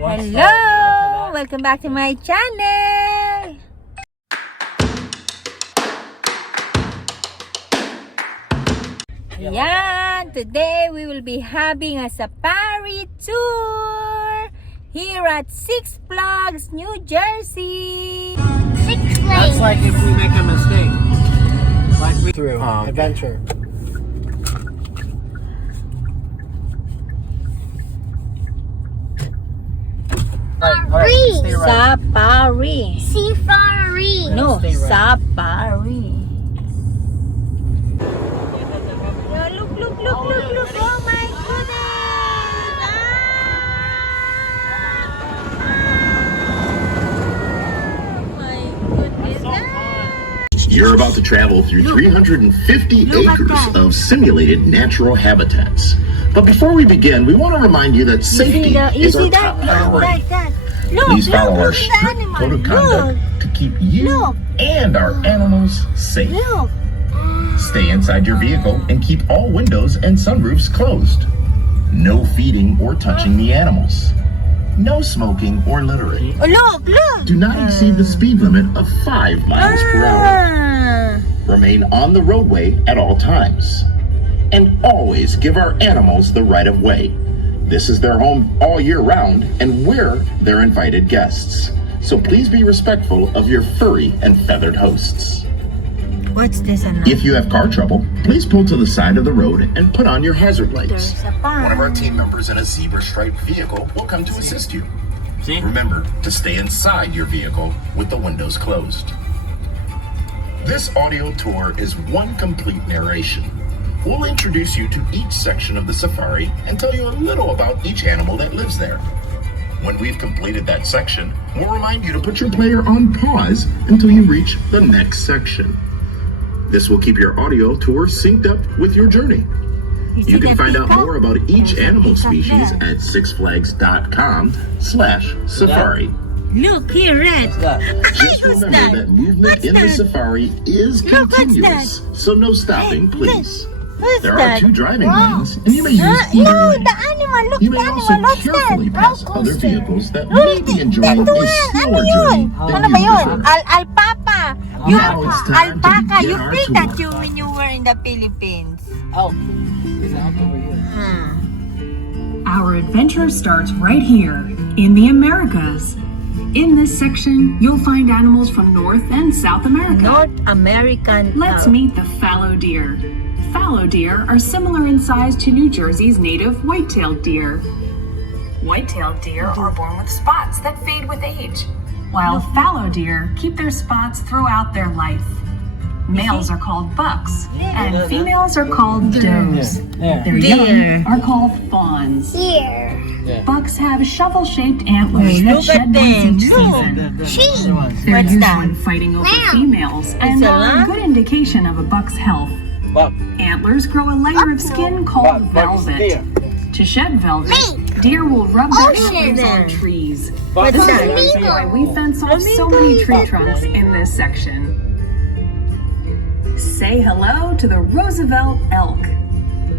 Hello! Welcome back to my channel! Ayan! Today we will be having a safari tour here at Six Flags, New Jersey! Six Flags! That's like if we make a mistake. Like we through adventure. Safari. Safari. Safari. No, safari. Look. Oh my goodness. Oh my goodness. You're about to travel through 350 acres of simulated natural habitats. But before we begin, we want to remind you that safety is our top priority. Please follow our strict code of conduct to keep you and our animals safe. Stay inside your vehicle and keep all windows and sunroofs closed. No feeding or touching the animals. No smoking or littering. Look. Do not exceed the speed limit of 5 miles per hour. Remain on the roadway at all times. And always give our animals the right of way. This is their home all year round, and we're their invited guests. So please be respectful of your furry and feathered hosts. What's this? If you have car trouble, please pull to the side of the road and put on your hazard lights. One of our team members in a zebra-striped vehicle will come to assist you. Remember to stay inside your vehicle with the windows closed. This audio tour is one complete narration. We'll introduce you to each section of the safari and tell you a little about each animal that lives there. When we've completed that section, we'll remind you to put your player on pause until you reach the next section. This will keep your audio tour synced up with your journey. You can find out more about each animal species at sixflags.com/safari. Look here, Red. Just remember that movement in the safari is continuous, so no stopping, please. There are 2 driving lanes, and you may use either lane. The animal, look, You may also carefully pass other vehicles that may be enjoying a slower journey than you prefer. Alpaca. Now it's time to Alpaca. begin You our feel that tour. when you were in the Philippines. Oh, he's out over here. Our adventure starts right here in the Americas. In this section, you'll find animals from North and South America. North American. Let's meet the fallow deer. Fallow deer are similar in size to New Jersey's native white-tailed deer. White-tailed deer are born with spots that fade with age, while fallow deer keep their spots throughout their life. Males are called bucks, and females are called does. Their young are called fawns. Here. Bucks have shovel-shaped antlers that Look shed at once them. each season. They're What's used that? when fighting over Lamb. females and It's a are a lamb? good indication of a buck's health. Buck. Antlers grow a layer of skin called velvet. To shed velvet, deer will rub their antlers on trees. Buck. This is Flamingo. why we fence off so many tree trunks in this section. Say hello to the Roosevelt Elk.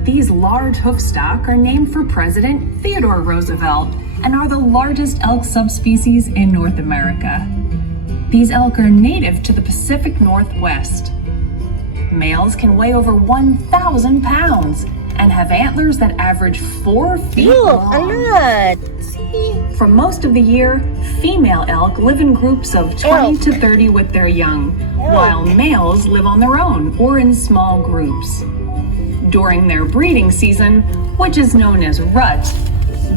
These large hoofstock are named for President Theodore Roosevelt and are the largest elk subspecies in North America. These elk are native to the Pacific Northwest. Males can weigh over 1,000 pounds and have antlers that average 4 feet Look, a long. lot. See? For most of the year, female elk live in groups of 20 to 30 with their young, while males live on their own or in small groups. During their breeding season, which is known as rut,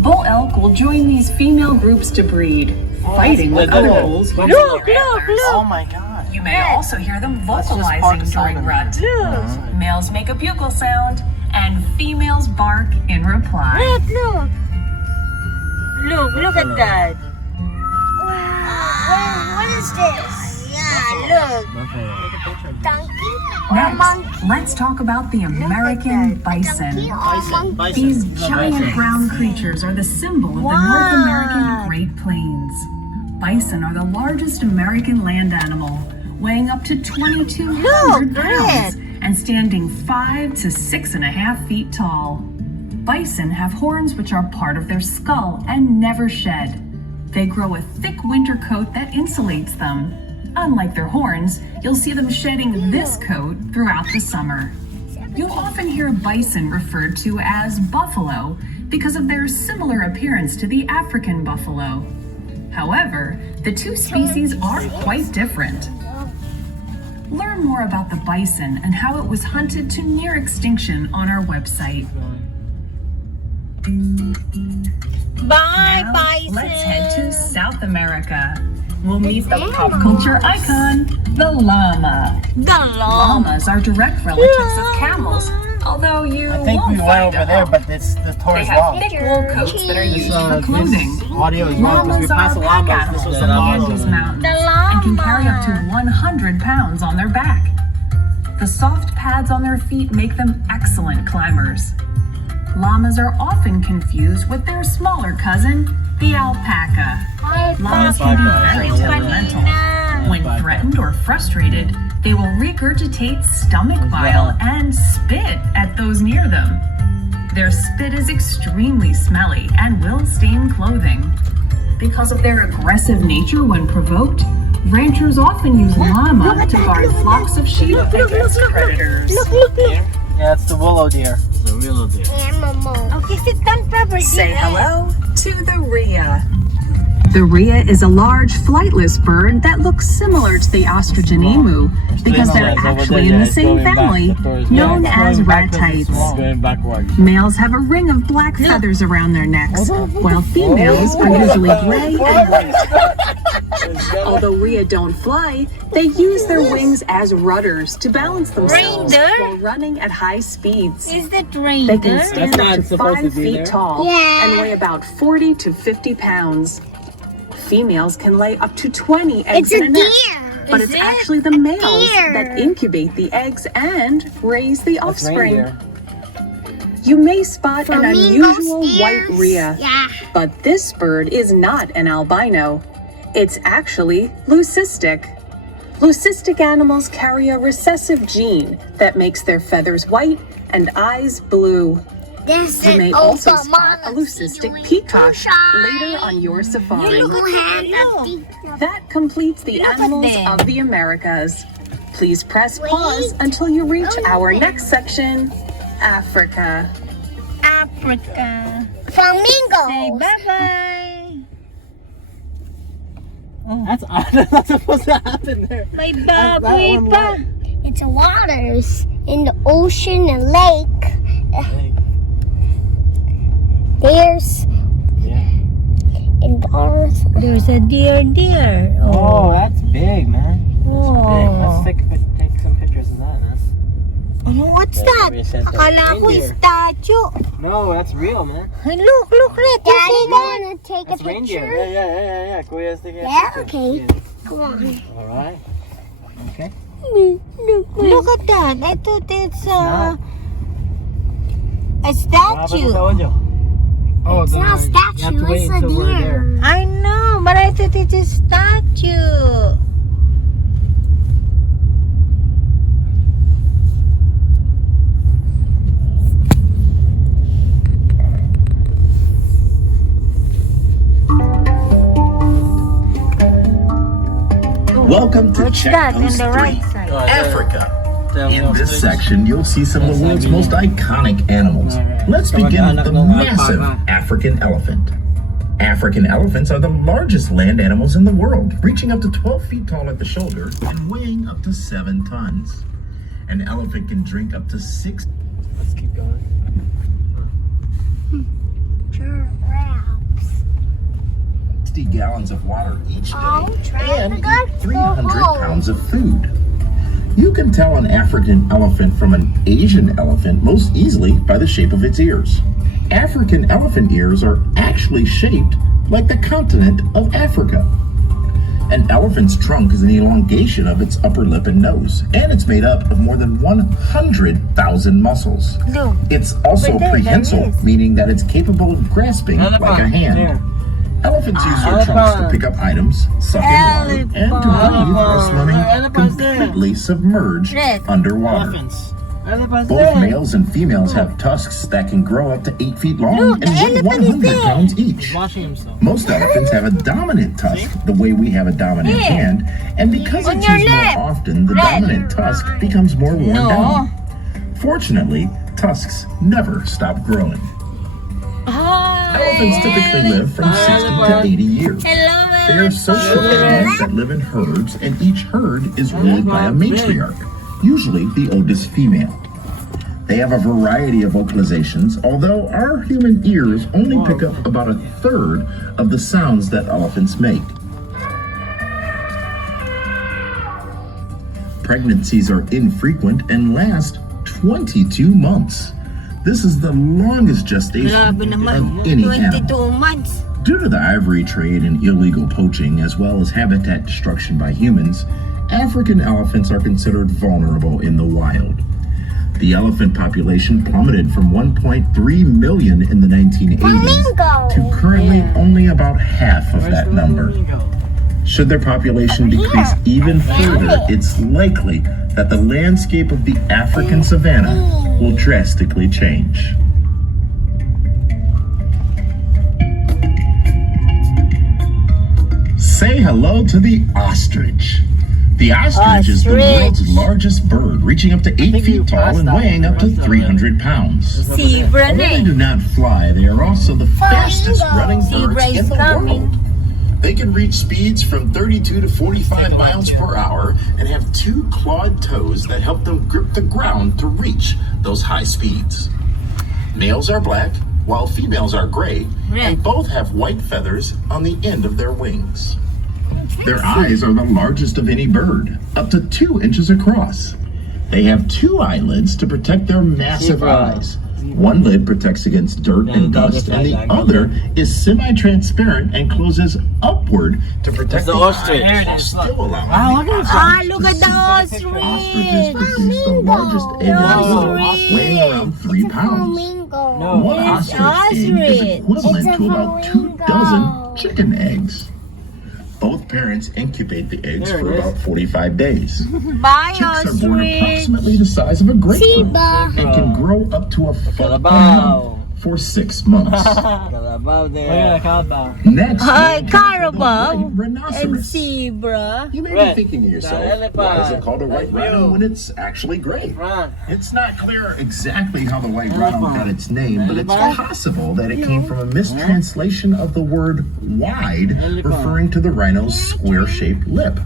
bull elk will join these female groups to breed, fighting with other bulls. using Look. their antlers. Oh my God. You may also hear them That's just part vocalizing of during Simon. rut. Look. Males make a bugle sound, and females bark in reply. Look at that. What is this? Yeah, look. Donkey or Next, monkey? let's talk about the American bison. Donkey or monkey? These giant brown creatures are the symbol of the North American Great Plains. Bison are the largest American land animal, weighing up to 2,200 pounds and standing 5 to 6.5 feet tall. Bison have horns which are part of their skull and never shed. They grow a thick winter coat that insulates them. Unlike their horns, you'll see them shedding this coat throughout the summer. You'll often hear bison referred to as buffalo because of their similar appearance to the African buffalo. However, the two species are quite different. Learn more about the bison and how it was hunted to near extinction on our website. Bye, Now, bison. let's head to South America. We'll meet the pop culture icon, the llama. The llama. Llamas are direct relatives of camels, although you I think won't we went find over a there, hump. but this tour They is have long. thick wool coats that are used for clothing. This audio is long because we Llamas passed are a pack llama. This animals was in the the llama. Andes Mountains The and can carry up to llama. 100 pounds on their back. The soft pads on their feet make them excellent climbers. Llamas are often confused with their smaller cousin, the alpaca. Llamas can be very temperamental. When threatened or frustrated, they will regurgitate stomach bile and spit at those near them. Their spit is extremely smelly and will stain clothing. Because of their aggressive nature when provoked, ranchers often use llama to guard flocks of sheep against predators. Yeah, it's the willow deer. The willow deer. Okay, sit down properly. Say hello to the Rhea. The Rhea is a large flightless bird that looks similar to the ostrich and emu because they're actually in the same family, known as ratites. Going backwards. Males have a ring of black feathers around their necks, while females are usually gray and white. Although Rhea don't fly, they use their wings as rudders to balance themselves Reindeer? while running at high speeds. Is that They reindeer? can stand That's up not to supposed to 5 be feet there. tall Yeah. and weigh about 40 to 50 pounds. Females can lay up to 20 eggs It's in a a nest, deer. but Is it's it? actually the males deer. that incubate the eggs and raise the That's offspring. reindeer. You may spot an unusual Flamingos, white deers. Rhea, Yeah. but this bird is not an albino. It's actually leucistic. Leucistic animals carry a recessive gene that makes their feathers white and eyes blue. This You is may also Obama. spot a leucistic peacock later on your safari. That completes the Look at animals them. of the Americas. Please press pause until you reach our next section, Africa. Africa. Say Flamingos. bye-bye. That's not supposed to happen there. May That baboy one pa. It's waters in the ocean and lake. There's Yeah. in bars. There's a deer. Oh, that's big, man. Big. Oh. Let's take some pictures of that, man. What's Yeah, that? we sent that. Akala ko Reindeer. statue. No, that's real, man. Hey, look, Red. Daddy, wanna take a That's reindeer. picture? Yeah. Kuya's taking a Yeah, picture. okay. Yeah. Come on. All right. Okay. Look at that. I thought it's not. a What happened to statue. the audio? Oh, It's then not a you have to statue, wait it's a until we're deer. there. I know, but I thought it's a statue. Welcome to What's that in Checkpost the 3, right side? Africa. In this section, you'll see some of the world's most iconic animals. Let's begin with the massive African elephant. African elephants are the largest land animals in the world, reaching up to 12 feet tall at the shoulder and weighing up to 7 tons. An elephant can drink up to 6 Let's keep going. Giraffes. 60 gallons of water each Oh, day try and the eat good 300 food. pounds of food. You can tell an African elephant from an Asian elephant most easily by the shape of its ears. African elephant ears are actually shaped like the continent of Africa. An elephant's trunk is an elongation of its upper lip and nose, and it's made up of more than 100,000 muscles. Look. It's also But there prehensile, is. meaning that it's capable of grasping like a hand. There. Elephants use their trunks to pick up items, suck in water, and to breathe while swimming Elephants there. completely submerged Red. underwater. Elephants. Both males and females have tusks that can grow up to 8 feet long Look, and the weigh elephant is 100 there. pounds each. Washing himself. Most elephants have a dominant tusk, the way we have a dominant Yeah. hand, and because On it's your used left. more often, the Right. dominant tusk becomes more worn No. down. Fortunately, tusks never stop growing. Elephants typically live from 60 to 80 years. Hello, They are social animals that live in herds, and each herd is ruled by a matriarch, usually the oldest female. They have a variety of vocalizations, although our human ears only pick up about a third of the sounds that elephants make. Pregnancies are infrequent and last 22 months. This is the longest gestation Grabe naman. of any animal. 22 months. Due to the ivory trade and illegal poaching, as well as habitat destruction by humans, African elephants are considered vulnerable in the wild. The elephant population plummeted from 1.3 million in the 1980s to currently only about half of that number. Should their population decrease even further, it's likely that the landscape of the African savanna will drastically change. Say hello to the ostrich. The ostrich is the world's largest bird, reaching up to 8 feet tall and weighing up to 300 pounds. Zebra Although na they eh. do not fly, they are also the fastest running Zebra birds is in the coming. world. They can reach speeds from 32 to 45 miles per hour and have 2 clawed toes that help them grip the ground to reach those high speeds. Males are black, while females are gray, and both have white feathers on the end of their wings. Their eyes are the largest of any bird, up to 2 inches across. They have 2 eyelids to protect their massive eyes. One lid protects against dirt and dust, and the other is semi-transparent and closes upward to protect the ostrich. eye, while still allowing the Ah, look at the ostriches ostrich. produce the largest egg in the world, weighing around 3 pounds. Flamingo. One It's ostrich egg is ostrich. equivalent It's a to about 2 flamingo. dozen chicken eggs. Both parents incubate the eggs There it for is. about 45 days. Bye, Chicks are born ostrich. approximately the size of a grapefruit Zebra. and can grow up to a foot a Carabao. month for 6 months. Carabao there. Next, Hi, we'll encounter the Carabao white and rhinoceros. zebra. You may Red. be thinking to yourself, The elephant. why is it called a white Like rhino you. when it's actually gray? Front. It's not clear exactly how the white rhino Elephant. got its name, but it's Elephant. possible that it came from a mistranslation of the word wide, Elephant. referring to the rhino's square-shaped lip.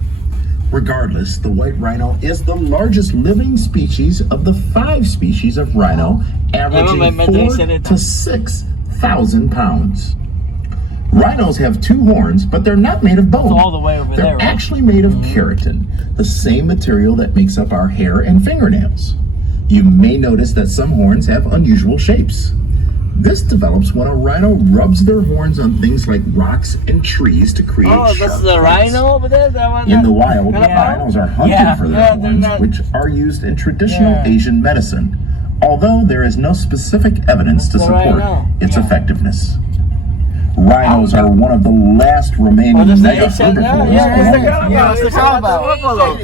Regardless, the white rhino is the largest living species of the 5 species of rhino, averaging may 4 Senator. to 6,000 pounds. Rhinos have 2 horns, but they're not made of bone. It's all the way over They're there, right? actually made of keratin, the same material that makes up our hair and fingernails. You may notice that some horns have unusual shapes. This develops when a rhino rubs their horns on things like rocks and trees to create Oh, sharp that's the cuts. rhino over there? That one? In the wild, Carabao? rhinos are hunted Yeah, for their yeah, they're horns, not- which are used in traditional Yeah. Asian medicine, although there is no specific evidence to That's the support rhino. its Yeah. effectiveness. Rhinos are one of the last remaining Oh, that's the mega Asian, herbivores yeah, on it's the Earth. Carabao. It's the Carabao. Asian water buffalo.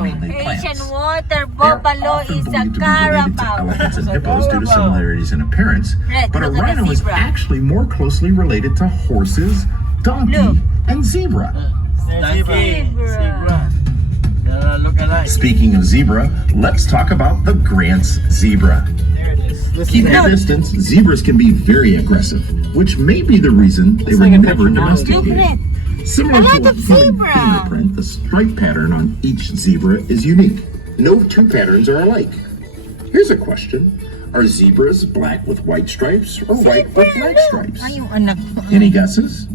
Mainly Asian plants. water They are buffalo often is a believed to be related to carabao. elephants and hippos due to Carabao. similarities in appearance, Red, but a look at the rhino is zebra. actually more closely related to horses, donkey, Look. and zebra. Zebra. Look alike. Speaking of zebra, let's talk about the Grant's zebra. There it is. Keep your distance. Zebras can be very aggressive, which may be the reason they were like a never personality. Look, domesticated. Red. Similar I to like a the human zebra. fingerprint, the stripe pattern on each zebra is unique. No 2 patterns are alike. Here's a question. Are zebras black with white stripes or white with black stripes? Ay, yung anak ko. Any guesses?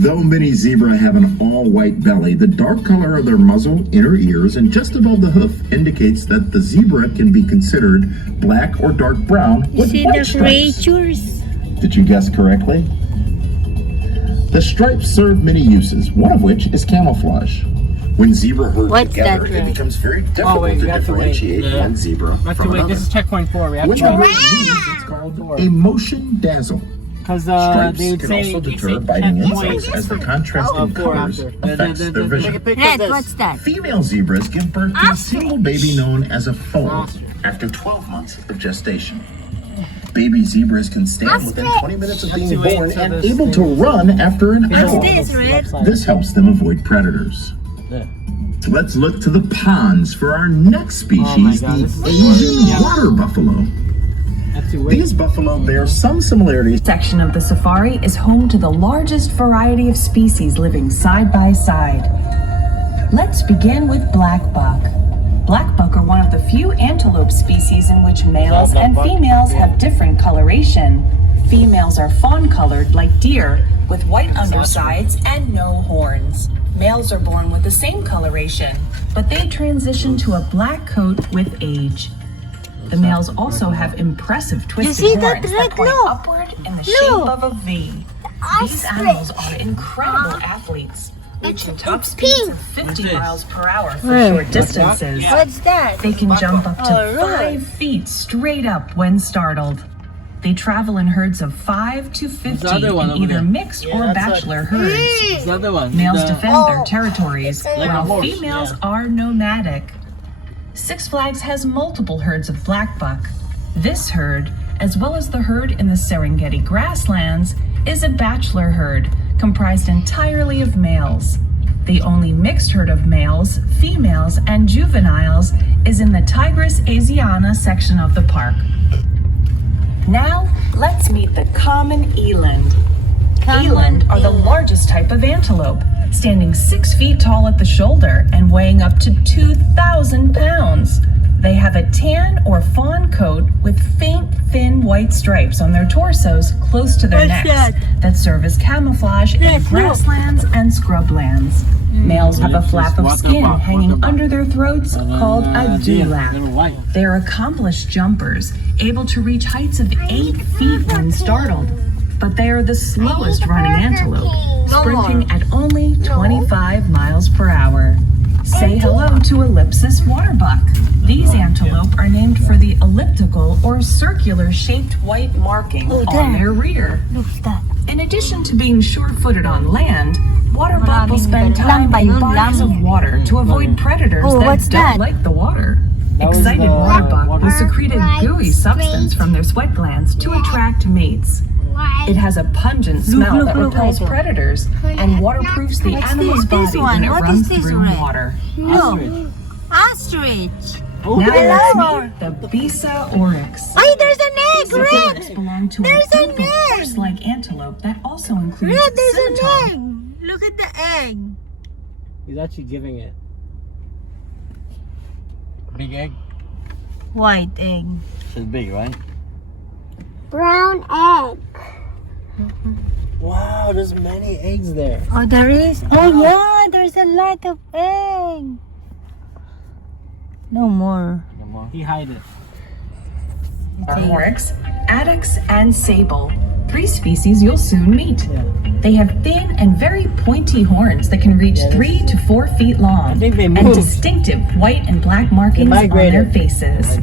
Though many zebra have an all-white belly, the dark color of their muzzle, inner ears, and just above the hoof indicates that the zebra can be considered black or dark brown with See white the stripes. creatures. Did you guess correctly? The stripes serve many uses, one of which is camouflage. When zebra herd What's together, that, it Ray? becomes very difficult wait, to we have to wait. differentiate Yeah. one zebra We have from to wait. another. This is checkpoint 4. We have When to the wait. herd moves, it's called a motion dazzle. Because Stripes they would can say also they deter say biting 10 insects points as the contrasting colors after. affects their Take a vision. picture of Red, this. what's that? Female zebras give birth to a single baby known as a foal after 12 months of gestation. Baby zebras can stand within 20 minutes of being born and able to run after an hour. What's this, Red? This helps them avoid predators. So let's look to the ponds for our next species, God, this is the the Asian water buffalo. These buffalo bear some similarities. Section of the safari is home to the largest variety of species living side by side. Let's begin with black buck. Black buck are one of the few antelope species in which males and females have different coloration. Females are fawn-colored like deer, with white undersides and no horns. Males are born with the same coloration, but they transition to a black coat with age. The males also have impressive twisted see that horns red? that point Look. upward in the shape of a V. These animals are incredible athletes, reaching top speeds of 50 miles per hour for short distances. What's that? They can jump up to 5 feet straight up when startled. They travel in herds of 5 to 50 other one in over either there. mixed or bachelor herds. It's the other one. Males The- defend their territories, Like a while horse, females yeah. are nomadic. Six Flags has multiple herds of black buck. This herd, as well as the herd in the Serengeti Grasslands, is a bachelor herd comprised entirely of males. The only mixed herd of males, females, and juveniles is in the Tigris Asiana section of the park. Now, let's meet the common eland. Eland are the largest type of antelope, standing 6 feet tall at the shoulder and weighing up to 2,000 pounds. They have a tan or fawn coat with faint, thin white stripes on their torsos close to their necks that serve as camouflage in grasslands and scrublands. Males have a flap of skin hanging under their throats called a dewlap. They are accomplished jumpers, able to reach heights of 8 feet when startled. But they are the slowest running antelope, sprinting at only 25 miles per hour. Say hello to Ellipsis waterbuck. These antelope are named for the elliptical or circular shaped white marking on their rear. In addition to being sure-footed on land, waterbuck will spend time in bodies of water to avoid predators that don't like the water. Excited waterbuck will secrete a gooey substance from their sweat glands to attract mates. It has a pungent smell that repels predators and waterproofs the animal's body when it runs through water. No. Ostrich. Now let's meet the Bisa oryx. Hey, there's an egg, Oryx Red! belong to There's a an group of egg! horse-like antelope that also includes Red, there's an Scimitar. egg! Look at the egg. He's actually giving it. Big egg? White egg. It's big, right? Brown egg. Wow, there's many eggs there. Oh, there is? Oh, yeah, there's a lot of egg. No more. He hide it. Are oryx, addax, and sable. 3 species you'll soon meet. They have thin and very pointy horns that can reach 3 to 4 feet long think they and moved. distinctive white and black markings on migrated. their faces.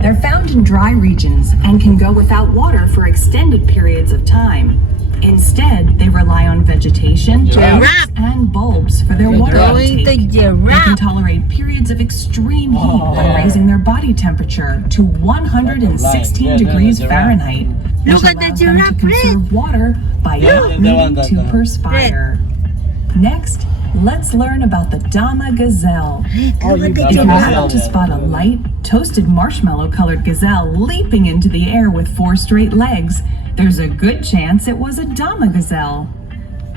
They're found in dry regions and can go without water for extended periods of time. Instead, they rely on vegetation, roots, and bulbs for their water Going intake. to They can giraffe. tolerate periods of extreme heat by raising their body temperature to 116 degrees Fahrenheit. Look which at the allows them to giraffe, conserve water by not needing to perspire. Next, let's learn about the Dhamma Gazelle. Look at the If you giraffe. happen to spot a light, toasted marshmallow-colored gazelle leaping into the air with 4 straight legs, there's a good chance it was a Dhamma Gazelle.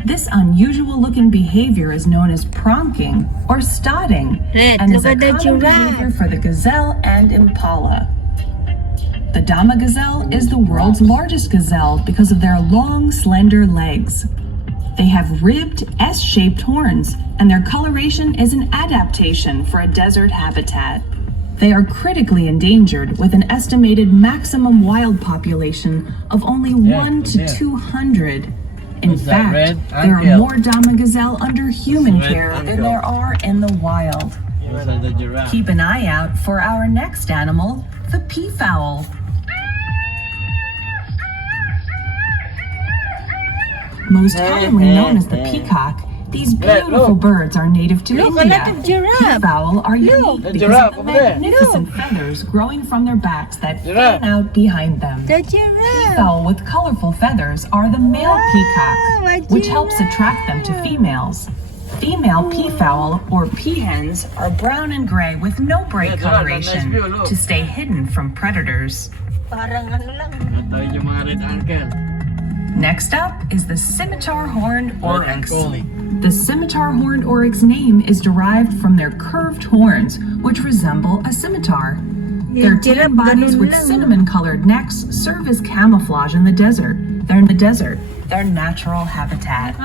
This unusual-looking behavior is known as pronking or stotting, Red, and look is a at the common giraffe. behavior for the gazelle and impala. The Dhamma Gazelle is the world's largest gazelle because of their long, slender legs. They have ribbed, S-shaped horns, and their coloration is an adaptation for a desert habitat. They are critically endangered with an estimated maximum wild population of only 1 to 200. In Is that fact, red? there are Until. more Dhamma Gazelle under human Red care than until. there are in the wild. Those are the giraffe. Keep an eye out for our next animal, the Pea Fowl. Most commonly known as the peacock, these beautiful birds are native to Look, a India. lot of giraffe. Pea fowl are unique because giraffe of the over there. magnificent feathers growing from their backs that fan out behind them. The Pea giraffe. fowl with colorful feathers are the male a peacock, which helps giraffe. attract them to females. Female peafowl or peahens are brown and gray with no bright coloration to stay hidden from predators. Parang ano lang. Ito yung mga red anchor. Next up is the scimitar horned oryx. Collie. The scimitar horned oryx name is derived from their curved horns, which resemble a scimitar. Their tan bodies with cinnamon-colored necks serve as camouflage in the desert. They're in the desert, their natural habitat.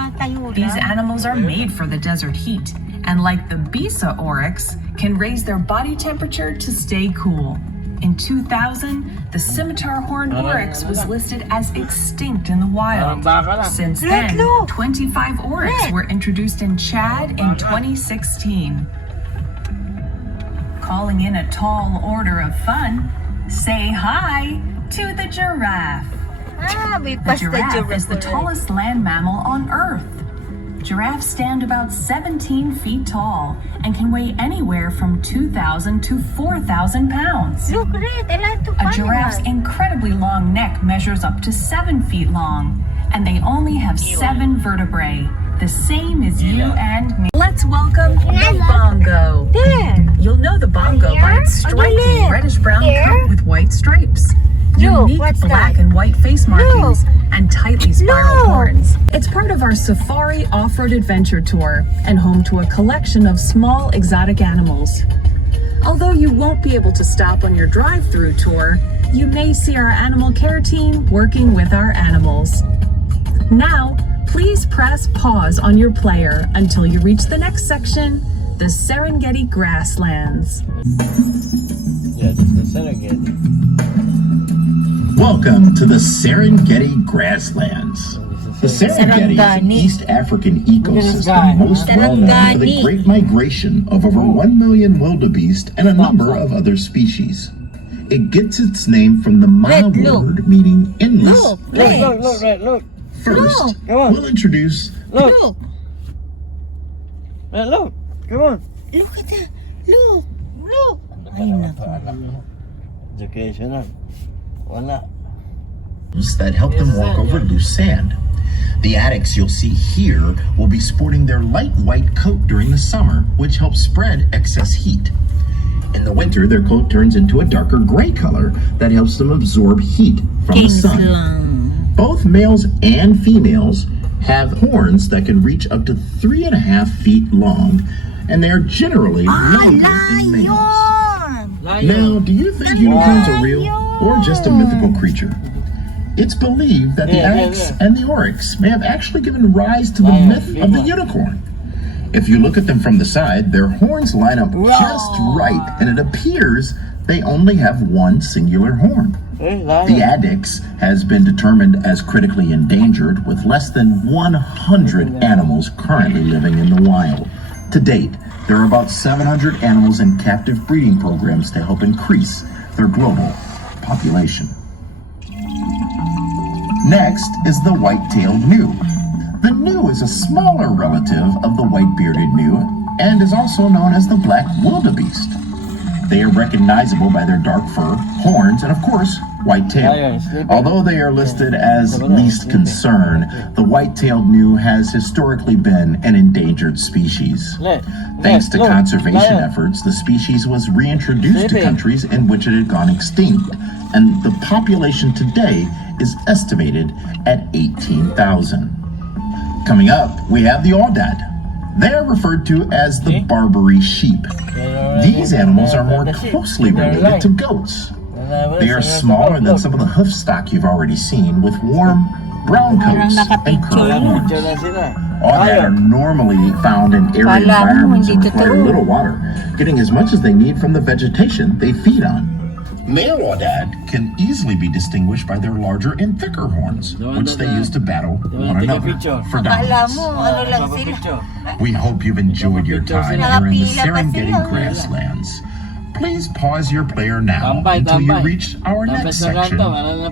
These animals are made for the desert heat, and like the Bisa oryx, can raise their body temperature to stay cool. In 2000, the scimitar horned oryx was listed as extinct in the wild. Since then, 25 oryx were introduced in Chad in 2016. Calling in a tall order of fun, say hi to the giraffe. We The passed the giraffe giraffe. is the tallest land mammal on Earth. Giraffes stand about 17 feet tall and can weigh anywhere from 2,000 to 4,000 pounds. Look, Red, I like to A find giraffe's one. incredibly long neck measures up to 7 feet long, and they only have 7 vertebrae, the same as you and me. Let's welcome the bongo. There. You'll know the bongo by its Here? striking On the left. reddish-brown Here? coat with white stripes. Look, Unique what's black that? and white face markings and tightly Look. spiraled horns. It's part of our safari off-road adventure tour and home to a collection of small exotic animals. Although you won't be able to stop on your drive-through tour, you may see our animal care team working with our animals. Now, please press pause on your player until you reach the next section, the Serengeti Grasslands. Yeah, this is the Serengeti. Welcome to the Serengeti Grasslands. The Serengeti is an Serengeti. East African this guy, ecosystem most well known for the Serengeti. great migration of over 1 million wildebeest and a number of other species. It gets its name from the Ma Red, look. word meaning endless. Look, range. Red. Look, Red, look. First, Look. Come on. we'll introduce Look. Look. Red, look. Come on. Look at that. Look. Look. Ay, naku. Educational. Wala. that help them walk over loose sand. The addax you'll see here will be sporting their light white coat during the summer, which helps spread excess heat. In the winter, their coat turns into a darker gray color that helps them absorb heat from the sun. Kingsland. Both males and females have horns that can reach up to 3.5 feet long, and they are generally longer in males. Now, do you think unicorns are real or just a mythical creature? It's believed that the addax and the oryx may have actually given rise to the myth of the unicorn. If you look at them from the side, their horns line up just right, and it appears they only have one singular horn. The addax has been determined as critically endangered, with less than 100 animals currently living in the wild. To date, there are about 700 animals in captive breeding programs to help increase their global population. Next is the white-tailed gnu. The gnu is a smaller relative of the white-bearded gnu and is also known as the black wildebeest. They are recognizable by their dark fur, horns, and of course, white tail. Although they are listed as least concern, the white-tailed gnu has historically been an endangered species. Thanks to conservation efforts, the species was reintroduced to countries in which it had gone extinct, and the population today is estimated at 18,000. Coming up, we have the aoudad. They are referred to as the Barbary sheep. These animals are more closely related to goats. They are smaller than some of the hoof stock you've already seen, with warm brown coats and curly horns. Aoudad are normally found in arid environments and require little water, getting as much as they need from the vegetation they feed on. Male aoudad can easily be distinguished by their larger and thicker horns, which they use to battle one another for Akala dominance. mo, ano lang sila. We hope you've enjoyed your time here in the Serengeti Grasslands. Please pause your player now until you reach our next section,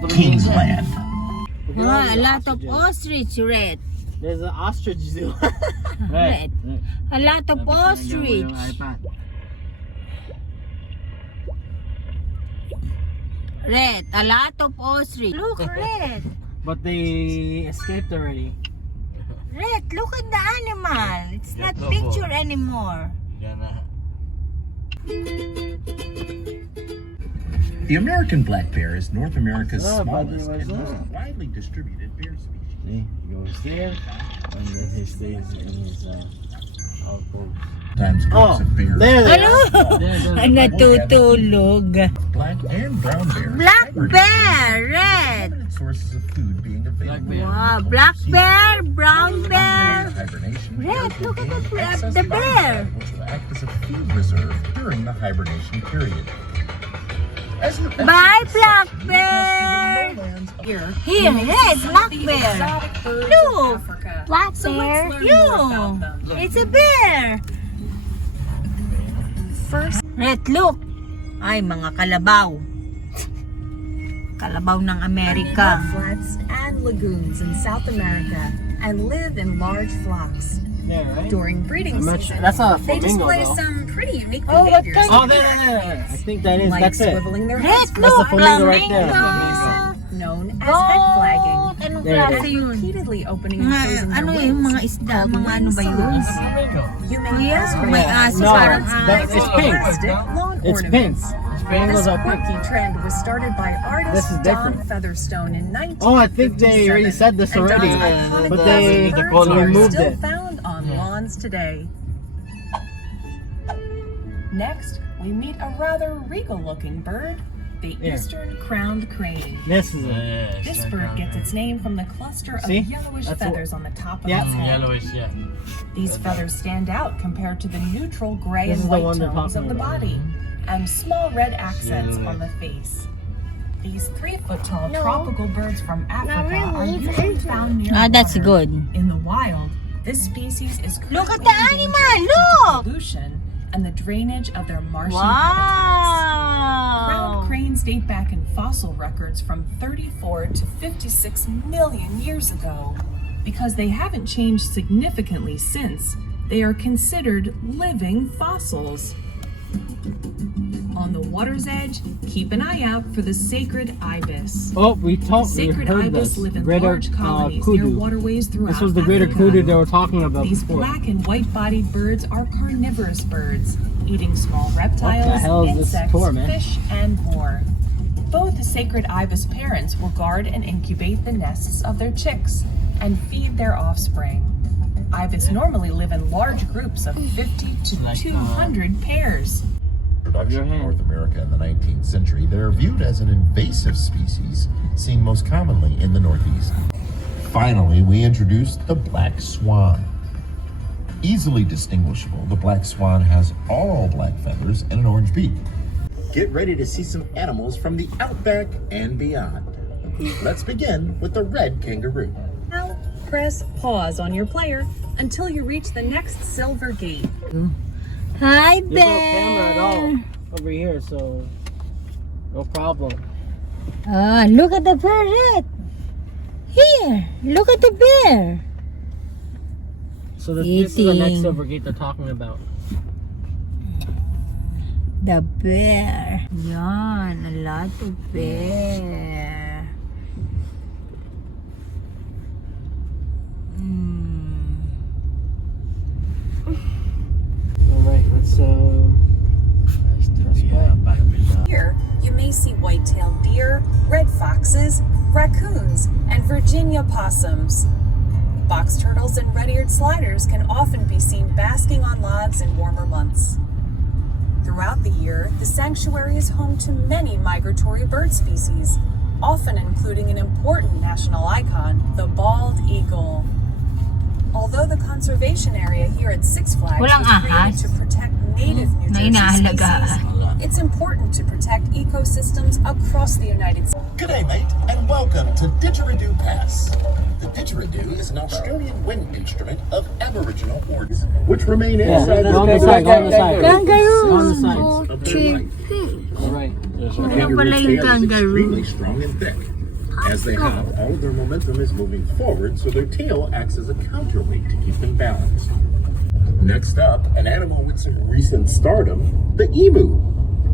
Kingsland. A lot of ostrich, Red. There's an Ostrich Zoo. Red. A lot of ostrich. Red, a lot of ostrich. Look, Red. But they escaped already. Red, look at the animal. It's not picture anymore. The American black bear is North America's Oh, smallest buddy, and what's most that? widely distributed bear species. See, he goes there, and then he stays in his outpost. Sometimes groups of bears, There they Ano? are. There. Natutulog. black and brown bears, Black hibernate, bear, red. limited sources of food being available. Wow, black bear, brown bear. Hibernation, Red, bears look will at gain excess the body bear. fat, which will act as a food reserve during the hibernation period. As you exit Bye, this black section, you will bear. see the lowlands of Here, Here, red, black bear. exotic birds Look. of Africa. Black So bear. let's learn more about them. It's a bear. First, Red, look. Ay, mga kalabaw. Kalabaw ng Amerika. flats and lagoons in South America and live in large flocks. There, right? During breeding I'm not season, sure. That's not a they flamingo, display though. some pretty unique Oh, what behaviors. kind Oh, there. I think that is. like That's it. swiveling their Red, heads, That's the look. flamingo right there. Flamingo. known as head flagging. Goat. Anong There it klase is. yun? Repeatedly opening and closing Ano their yung wings. mga isda? called Mga ano ba yun? wing You may Yeah, ask may why aso No, parang that's- it's pink. plastic lawn It's pink. ornaments. Flamingos This are pink. quirky trend was started by artist This is Don different. Featherstone in 1957. Oh, I think they already said this And already, Don's iconic but they birds are removed still it. found on lawns today. Next, we meet a rather regal-looking bird, the Here. eastern crowned crane. This is it. This bird gets its name from the cluster See? of yellowish That's feathers on the top of Yeah. its head. yeah. These feathers stand out compared to the neutral gray This and is the white one they're tones of talking the about. body and small red accents Yeah. on the face. These 3-foot-tall No. tropical birds from Africa are really. usually found near Ah, that's water. good. In the wild, this species is Look at currently the endangered animal, due to look! pollution and the drainage of their marshy habitats. Crowned Wow. cranes date back in fossil records from 34 to 56 million years ago. Because they haven't changed significantly since, they are considered living fossils. On the water's edge, keep an eye out for the sacred ibis. Oh, we Sacred heard ibis this. live in Greater large colonies near kudu. waterways throughout This was the greater Africa. kudu they were talking about These before. black and white-bodied birds are carnivorous birds, eating small reptiles, hell is this insects, for, man? fish, and more. Both sacred ibis parents will guard and incubate the nests of their chicks and feed their offspring. Ibis normally live in large groups of 50 to 200 pairs. Introduction in North America in the 19th century, they're viewed as an invasive species, seen most commonly in the Northeast. Finally, we introduced the black swan. Easily distinguishable, the black swan has all black feathers and an orange beak. Get ready to see some animals from the outback and beyond. Let's begin with the red kangaroo. Now, press pause on your player until you reach the next silver gate. Hi, There's no camera at all bear. over here, so no problem. Ah, look at the bear, Red. Here, look at the bear. So this is the next Eating. silver gate they're talking about. The bear. Yan, a lot of bear. Alright, let's Here, you may see white-tailed deer, red foxes, raccoons, and Virginia possums. Box turtles and red-eared sliders can often be seen basking on logs in warmer months. Throughout the year, the sanctuary is home to many migratory bird species, often including an important national icon, the bald eagle. Although the conservation area here at Six Flags Walang was created ahas? to protect native New Na Jersey inaalagaan. species, it's important to protect ecosystems across the United States. G'day, mate, and welcome to Didgeridoo Pass. The didgeridoo is an Australian wind instrument of Aboriginal origin, which remain inside go on the side, go on the side. Kangaroo. Go on the sides. of their life. Alright. Ano pala yung kangaroo? Extremely strong and thick. As they hop, all of their momentum is moving forward, so their tail acts as a counterweight to keep them balanced. Next up, an animal with some recent stardom, the emu.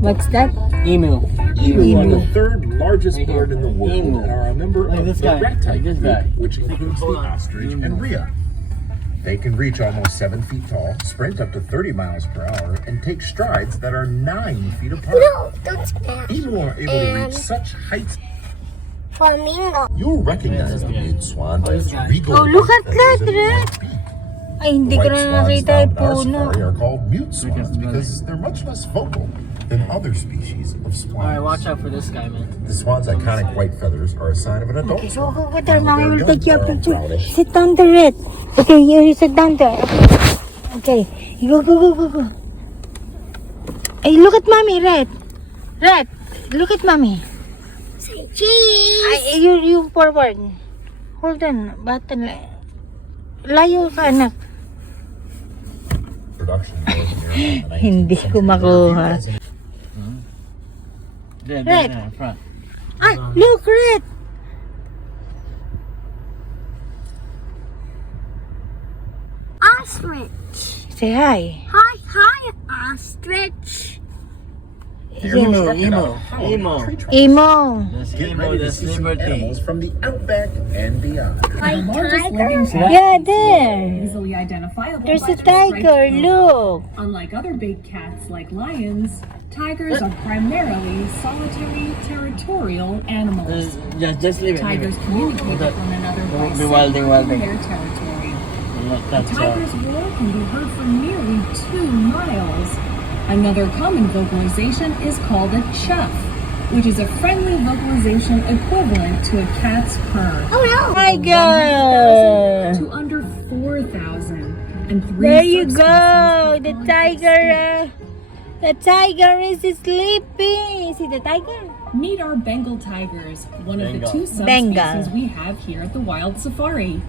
What's that? Emu. Emu are the third largest bird in the world Emu. and are a member Like of this the guy. rat-type Like this group, guy. which includes the ostrich and Rhea. They can reach almost 7 feet tall, sprint up to 30 miles per hour, and take strides that are 9 feet apart. No, don't smash. Emu are able to reach such heights. Flamingo. You'll recognize the mute swan by its regal Oh, look at that that, is in Red. its beak. Ay, hindi ko White na swans nakita found yung in our puno. safari are called mute swans because they're much less vocal than other species of swans. Alright, watch out for this guy, man. The swan's iconic white feathers are a sign of an adult Okay, so swan. go there, While mommy their will take young your are picture. brownish. Sit down there, Red. Okay, you sit down there. Okay, go, go, go, go, go. Hey, look at mommy, Red. Red, look at mommy. Say cheese. Ay, you forward. Hold on, button. Layo ka, anak. Production goes near the Hindi 19th ko century. makuha. There, Red. there, front. Ay, look, Red. Ostrich. Say hi. Hi, ostrich. Emu, Constructed emu, out of hollow emu. tree trunks. Emo. That's Get emu, ready to that's see some liberty. animals from the outback and beyond. White tiger. Yeah, there. Easily identifiable There's by a their tiger, striped coat. look. Unlike other big cats like lions, tigers are primarily solitary, territorial animals. Just leave it. Tigers communicate with one another by Be wilding, symboling wilding. their territory. Look, A that's tiger's roar can be heard for nearly 2 miles. Another common vocalization is called a chuff, which is a friendly vocalization equivalent to a cat's purr. Oh no. Tiger. To under 4,000, and 3 There you subspecies go. have The gone tiger. The tiger is sleeping. See the tiger? extinct. Meet our Bengal tigers, one of the Bengal. 2 subspecies Bengal. we have here at the Wild Safari.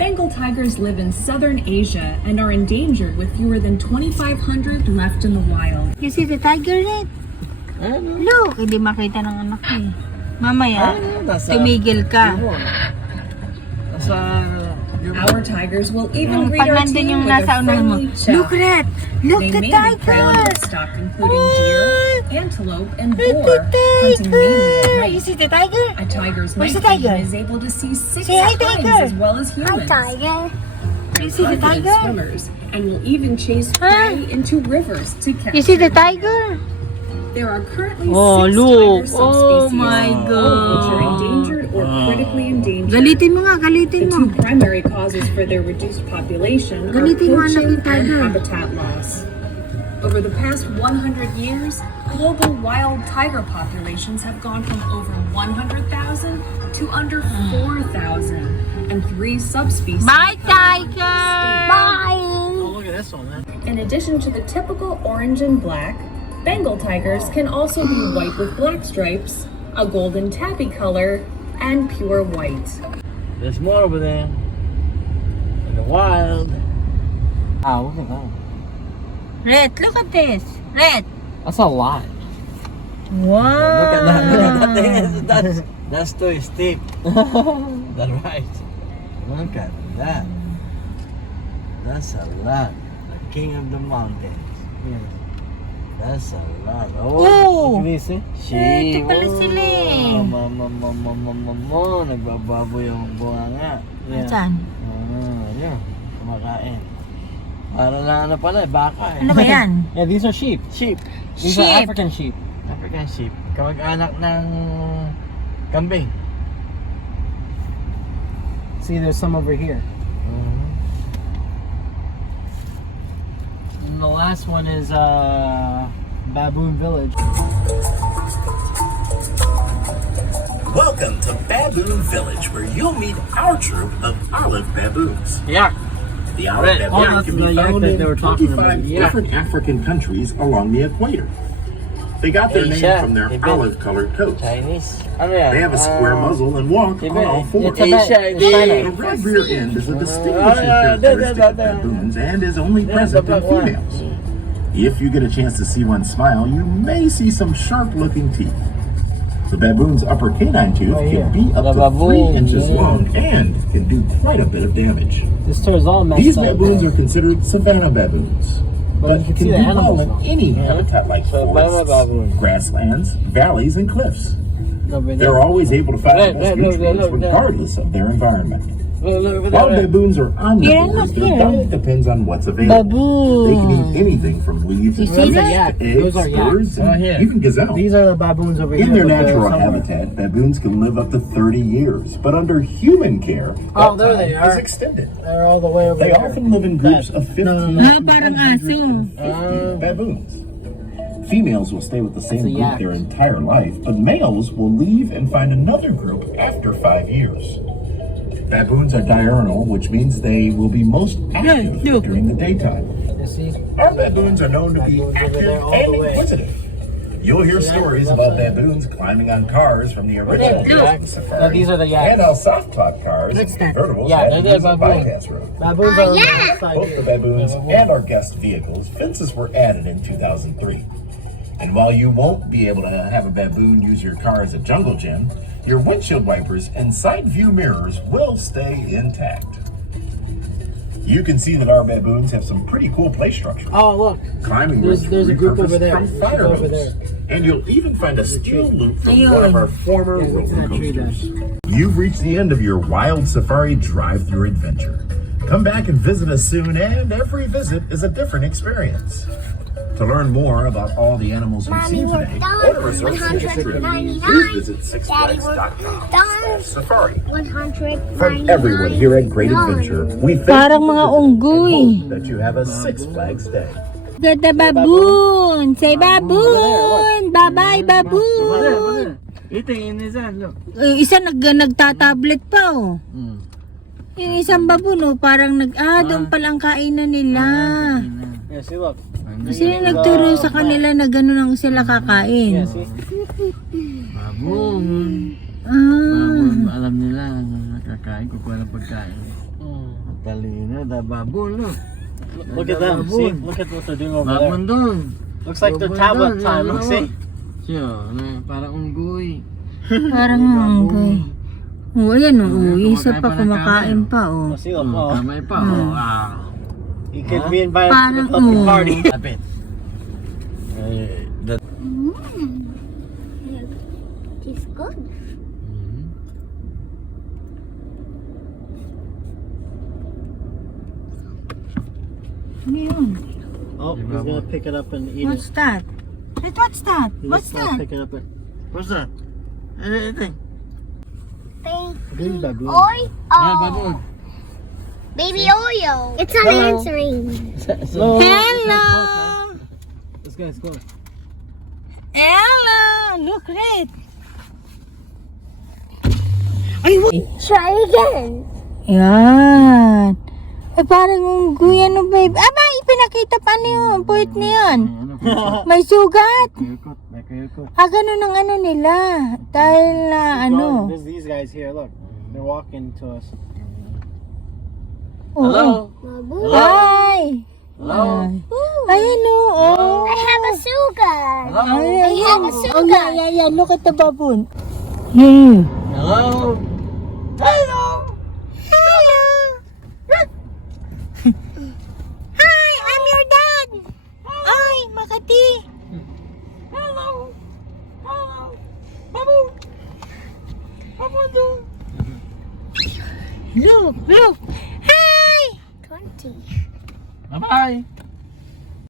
Bengal tigers live in southern Asia and are endangered with fewer than 2,500 left in the wild. You see the tiger, Red? Look, hindi makita ng anak ko eh. Mamaya, tumigil ka. Our tigers will even Yung greet pag our nandun team yung with a nasa unahan mo. friendly chuff. Look, Red. Look, They the may be prey on tiger. livestock, including deer, antelope, and Look, boar, the hunting mainly at tiger. night. You see the tiger? A tiger's Where's night the tiger? vision is able to see 6 Say hi, times tiger. as well as Hi, humans. tiger. You see the Confident tiger? swimmers, and will even chase prey into rivers to catch. You see the their tiger? There are currently Oh, 6 look. tiger subspecies, Oh, my all of which are God. endangered or critically endangered. Galitin mo nga, galitin The mo. 2 primary causes for their reduced population are Galitin mo, anak poaching yung and tiger. habitat loss. Over the past 100 years, global wild tiger populations have gone from over 100,000 to under 4,000, and 3 subspecies. Bye, tiger. Bye. Oh, look at this one, man. In addition to the typical orange and black, Bengal tigers can also be white with black stripes, a golden tabby color, and pure white. There's more over there. In the wild. Ah, look at that. Red, look at this. Red. That's a lot. Wow. Look at that. Look at that. That's too steep. That's right. Look at that. That's a lot. The king of the mountains. Yeah. That's a lot. Oh! Look at this, eh? Ito pala sila eh. Mama. Nagbababo yung bunganga. Yeah. Saan? Yeah. Kumakain. Para na ano pala, baka eh. Ano ba yan? Yeah, these are sheep. Sheep. These Sheep. are African sheep. African sheep. Kamag-anak ng kambing. See, there's some over here. And the last one is Baboon Village. Welcome to Baboon Village, where you'll meet our troop of olive baboons. Yeah. The olive Right. baboon that's can the be yak found that in they were talking 25 about. Yeah. different African countries along the equator. They got their name Asia. from their Tibet. olive-colored coats. Chinese. Ano yan? They have a square muzzle and walk on all fours. It's Asia. It's China. The red rear end is a distinguishing characteristic of baboons and is only present in females. If you get a chance to see one smile, you may see some sharp-looking teeth. The baboon's upper canine tooth can be up to 3 inches long and can do quite a bit of damage. This tour is all messed These up. baboons are considered savanna baboons, but you can can see the do well animals, in though. any habitat like forests, grasslands, valleys, and cliffs. They're always able to find the best nutrients regardless of their environment. While baboons are omnivores, their diet depends on what's available. They can eat anything from leaves and see nuts that? to eggs, birds, and even gazelle. These are the baboons over here. In their but they're natural somewhere. habitat, baboons can live up to 30 years, but under human care, Oh, that there they time is are. extended. They're all the way over They there. often live in groups of 50 to parang aso. 150 baboons. Females will stay with the same It's a group yak. their entire life, but males will leave and find another group after 5 years. Baboons are diurnal, which means they will be most active during the daytime. You see? Our baboons are known to be Baboons over active there all and the way. inquisitive. You'll hear stories about baboons climbing on cars from the original Baboon Safari, No, these are the yaks. and how soft-top cars and convertibles Yeah, had they're to the use a baboon. bypass road. Baboons are on the other side Both here. the baboons and our guest vehicles, fences were added in 2003. And while you won't be able to have a baboon use your car as a jungle gym, your windshield wipers and side view mirrors will stay intact. You can see that our baboons have some pretty cool play structures. Oh, look. Climbing There's- rooms there's a group over repurposed there. from There's fire over hose. there. And you'll even find a steel loop from one of our former Yeah, look at roller that tree there. coasters. You've reached the end of your wild safari drive-through adventure. Come back and visit us soon, and every visit is a different experience. To learn more about all the animals we've Mommy, seen we're today, done. or to reserve a trip, 199. please visit Daddy, we're done. sixflags.com/safari. 199. From everyone here at Great Adventure, we thank Parang you for mga visiting unggoy. and hope that you have a Six Flags day. Get the baboon. Say baboon. Bye-bye, baboon. Itingin niya, look. Yung isa nagtatablet pa oh. Yung isang baboon oh, parang doon pala ang kainan nila. Yeah, see, look. Sino nagturo sa kanila na gano'n ang sila Yeah, kakain? see? Baboon. Ah. Alam nila nakakain, kukuha ng pagkain. Talino, the baboon, look. Look at them. See? Look at what they're doing over Baboon there. doon. Looks like their tablet time. Look, see? Siya, parang unggoy. Parang unggoy. Oh, ayan oh. Isa pa kumakain pa oh. Oh, see, look. Oh, Kamay pa, oh. you could be invited to Parang, the puppy oh. party. Lapit. That Tastes good. Ano yun? Oh, he's gonna pick it up and eat What's it. that? Wait, what's that? He's What's gonna that? pick it up and... What's that? Anything? Baby baboon. Oil. Baboon. Baby Oyo. It's not answering. Hello. Hello! Let's go, let's go. Hello! Look, Red! Ay, what? Try again. Yan. Ay, parang unggoy. Ano ba? Aba, ipinakita pa niyo. Puwit niyan. May sugat. Kuyukot, may kuyukot. Ganun ang ano nila. Dahil na ano. There's these guys here, look. They're walking to us. Oo. Baboon. Ay! Hello? Ayan o. Oh. I have a sugar. Ay, I have a Oh, sugar. yeah. Look at the baboon. Hmm. Hello? Hello! Hello! Hi, I'm your dad. Ay, Makati. Hello. Hello. Baboon. Baboon doon. Look. Hi. 20. Bye-bye.